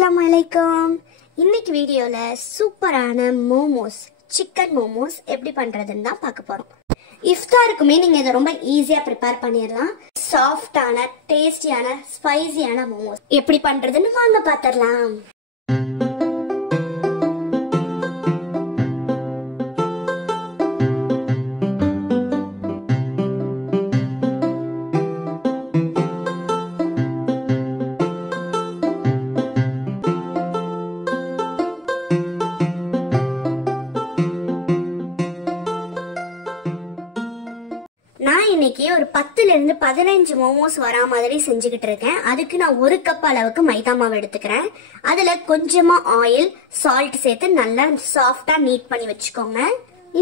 अस्सलामुअलैकुम இன்னைக்கு வீடியோல சூப்பரான மோமோஸ் சிக்கன் மோமோஸ் எப்படி பண்றதுன்னு தான் பார்க்க போறோம். இஃப்தாருக்குமே நீங்க இத ரொம்ப ஈஸியா ப்ரிப்பேர் பண்ணிரலாம். சாஃப்ட்டான டேஸ்டியான ஸ்பைசியான மோமோஸ் எப்படி பண்றதுன்னு வாங்க பாத்துறலாம். நான் இன்னைக்கு ஒரு 10 ல இருந்து 15 மோமோஸ் வரா மாதிரி செஞ்சுக்கிட்டு இருக்கேன். அதுக்கு நான் 1 கப் அளவுக்கு மைதா மாவு எடுத்துக்கிறேன். அதுல கொஞ்சமா ஆயில், சால்ட் சேர்த்து நல்லா சாஃப்டா நீட் பண்ணி வச்சுக்கோங்க.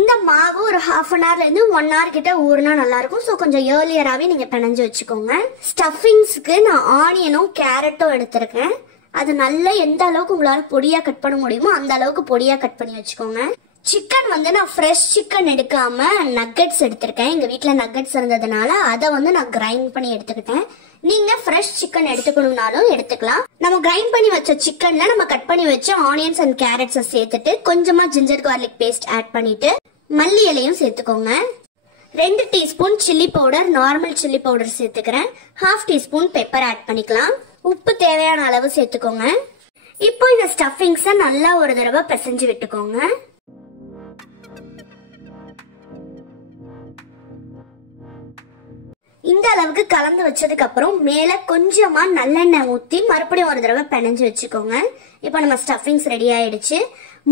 இந்த மாவு ஒரு ½ அன் ஹவர்ல இருந்து 1 ஹவர் கிட்ட ஊறினா நல்லா இருக்கும். சோ கொஞ்சம் ஏர்லியராவே நீங்க பிணைஞ்சு வச்சுக்கோங்க. ஸ்டஃபிங்ஸ்க்கு நான் ஆனியனும் கேரட்டும் எடுத்திருக்கேன். அது நல்லா எந்த அளவுக்கு உங்களால பொடியா கட் பண்ண முடியுமோ அந்த அளவுக்கு பொடியா கட் பண்ணி வச்சுக்கோங்க. சிக்கன் வந்து நான் ஃப்ரெஷ் சிக்கன் எடுக்காம நக்கெட்ஸ் எடுத்திருக்கேன். எங்க வீட்ல நக்கெட்ஸ் இருந்ததுனால அதை வந்து நான் கிரைண்ட் பண்ணி எடுத்துக்கிட்டேன். நீங்க ஃப்ரெஷ் சிக்கன் எடுத்துக்கணும்னாலும் எடுத்துக்கலாம். நம்ம கிரைண்ட் பண்ணி வச்ச சிக்கன்ல நம்ம கட் பண்ணி வச்ச ஆனியன்ஸ் அண்ட் கேரட்ஸை சேர்த்துட்டு கொஞ்சமா ஜிஞ்சர் கார்லிக் பேஸ்ட் ஆட் பண்ணிட்டு மல்லி இலையும் சேர்த்துக்கோங்க. 2 teaspoon chilli powder, normal chilli powder சேர்த்துக்கிறேன். ½ டீஸ்பூன் பெப்பர் ஆட் பண்ணிக்கலாம். உப்பு தேவையான அளவு சேர்த்துக்கோங்க. இப்போ இந்த ஸ்டஃபிங்ஸை நல்லா ஒரு தடவை பிசைஞ்சு விட்டுக்கோங்க. இந்த அளவுக்கு கலந்து வச்சதுக்கு அப்புறம் மேல கொஞ்சமா நல்லெண்ணெய் ஊத்தி மறுபடியும் ஒரு தடவை பிணைஞ்சு வச்சுக்கோங்க. இப்போ நம்ம ஸ்டஃபிங்ஸ் ரெடி ஆயிடுச்சு.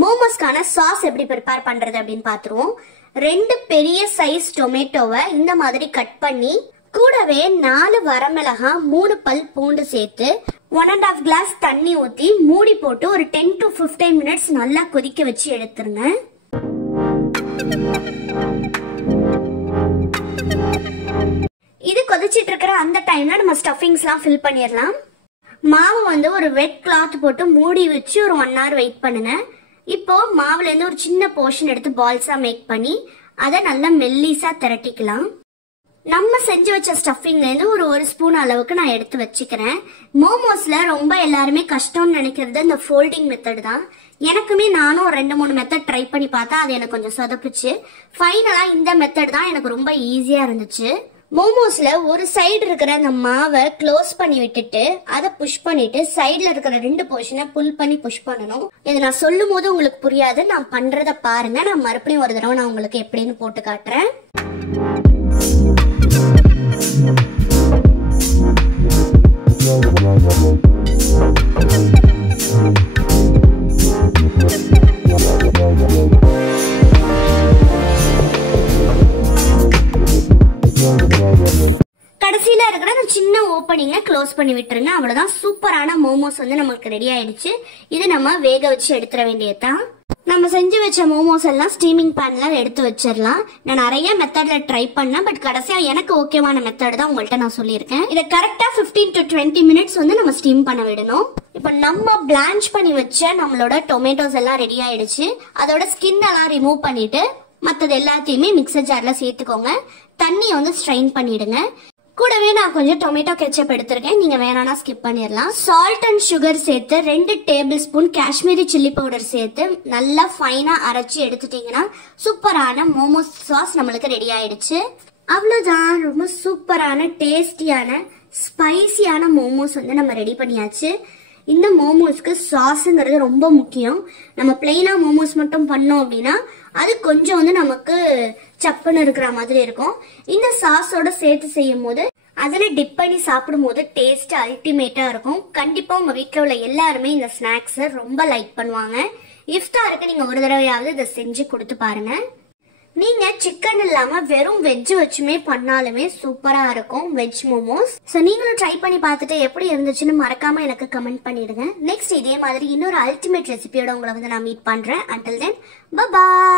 மோமோஸ்க்கான சாஸ் எப்படி ப்ரிப்பேர் பண்றது அப்படின்னு பாத்துருவோம். 2 பெரிய சைஸ் டொமேட்டோவை இந்த மாதிரி கட் பண்ணி கூடவே 4 வரமிளகாய், 3 பல் பூண்டு சேர்த்து 1½ கிளாஸ் தண்ணி ஊத்தி மூடி போட்டு ஒரு 10 to 15 மினிட்ஸ் நல்லா கொதிக்க வச்சு எடுத்துருங்க. இது கொதிச்சிட்டு இருக்கிற அந்த டைம்ல நம்ம ஸ்டஃபிங்ஸ் எல்லாம் ஃபில் பண்ணிடலாம். மாவு வந்து ஒரு வெட் கிளாத் போட்டு மூடி வச்சு ஒரு 1 ஹவர் வெயிட் பண்ணுங்க. இப்போ மாவுல இருந்து ஒரு சின்ன போர்ஷன் எடுத்து பால்ஸா மேக் பண்ணி அதை நல்லா மெல்லிசா திரட்டிக்கலாம். நம்ம செஞ்சு வச்ச ஸ்டஃபிங்ல இருந்து ஒரு ஸ்பூன் அளவுக்கு நான் எடுத்து வச்சுக்கிறேன். மோமோஸ்ல ரொம்ப எல்லாருமே கஷ்டம்னு நினைக்கிறது இந்த ஃபோல்டிங் மெத்தட் தான். எனக்குமே நானும் 2-3 மெத்தட் ட்ரை பண்ணி பார்த்தா அது எனக்கு கொஞ்சம் சொதப்புச்சு. ஃபைனலா இந்த மெத்தட் தான் எனக்கு ரொம்ப ஈஸியா இருந்துச்சு. மோமோஸ்ல ஒரு சைடு இருக்கிற அந்த மாவை க்ளோஸ் பண்ணி விட்டுட்டு அதை புஷ் பண்ணிட்டு சைடுல இருக்கிற 2 போர்ஷனை புல் பண்ணி புஷ் பண்ணணும். இது நான் சொல்லும் போது உங்களுக்கு புரியாது. நான் பண்றத பாருங்க. நான் மறுபடியும் ஒரு தடவை நான் உங்களுக்கு எப்படின்னு போட்டு காட்டுறேன். கடைசியில இருக்கிற சின்ன ஓப்பனிங்க க்ளோஸ் பண்ணி விட்டுருங்க. அவ்வளவுதான். சூப்பரான மோமோஸ் வந்து நமக்கு ரெடி ஆயிடுச்சு. இது நம்ம வேக வச்சு எடுத்துட வேண்டியதுதான். நம்ம செஞ்சு வச்ச மோமோஸ் எல்லாம் ஸ்டீமிங் பேன்ல எடுத்து வச்சிடலாம். நான் நிறைய மெத்தட்ல ட்ரை பண்ணேன். பட் கடைசியா எனக்கு ஓகேவான மெத்தட் தான் உங்கள்கிட்ட நான் சொல்லியிருக்கேன். இதை கரெக்டா 15 to 20 மினிட்ஸ் வந்து நம்ம ஸ்டீம் பண்ண விடணும். இப்ப நம்ம பிளான்ச் பண்ணி வச்ச நம்மளோட டொமேட்டோஸ் எல்லாம் ரெடி ஆயிடுச்சு. அதோட ஸ்கின் எல்லாம் ரிமூவ் பண்ணிட்டு மற்றது எல்லாத்தையுமே மிக்சர் ஜார்ல சேர்த்துக்கோங்க. தண்ணியை வந்து ஸ்ட்ரெயின் பண்ணிடுங்க. கூடவே நான் கொஞ்சம் டொமேட்டோ கெச்சப் எடுத்திருக்கேன். நீங்க வேணானா ஸ்கிப் பண்ணிடலாம். சால்ட் அண்ட் சுகர் சேர்த்து 2 table spoon Kashmiri chilli powder சேர்த்து நல்லா ஃபைனா அரைச்சி எடுத்துட்டீங்கன்னா சூப்பரான மோமோஸ் சாஸ் நம்மளுக்கு ரெடி ஆயிடுச்சு. அவ்வளவுதான். ரொம்ப சூப்பரான டேஸ்டியான ஸ்பைசியான மோமோஸ் வந்து நம்ம ரெடி பண்ணியாச்சு. இந்த மோமோஸ்க்கு சாஸ்ங்கிறது ரொம்ப முக்கியம். நம்ம பிளெயினா மோமோஸ் மட்டும் பண்ணோம் அப்படின்னா அது கொஞ்சம் வந்து நமக்கு சப்புன்னு இருக்கிற மாதிரி இருக்கும். இந்த சாஸோட சேர்த்து செய்யும் போது அதுல டிப் பண்ணி சாப்பிடும் போது டேஸ்ட் அல்டிமேட்டா இருக்கும். கண்டிப்பா உங்க வீட்டுல உள்ள எல்லாருமே இந்த ஸ்நாக்ஸ் ரொம்ப லைக் பண்ணுவாங்க. இஃப்தாருக்கு நீங்க ஒரு தடவையாவது இதை செஞ்சு கொடுத்து பாருங்க. நீங்க சிக்கன் இல்லாம வெறும் வெஜ் வச்சுமே பண்ணாலுமே சூப்பரா இருக்கும் வெஜ் மோமோஸ். சோ நீங்களும் ட்ரை பண்ணி பார்த்துட்டு எப்படி இருந்துச்சுன்னு மறக்காம எனக்கு கமெண்ட் பண்ணிடுங்க. நெக்ஸ்ட் இதே மாதிரி இன்னொரு அல்டிமேட் ரெசிபியோட உங்களை வந்து நான் மீட் பண்றேன். Until then, bye bye.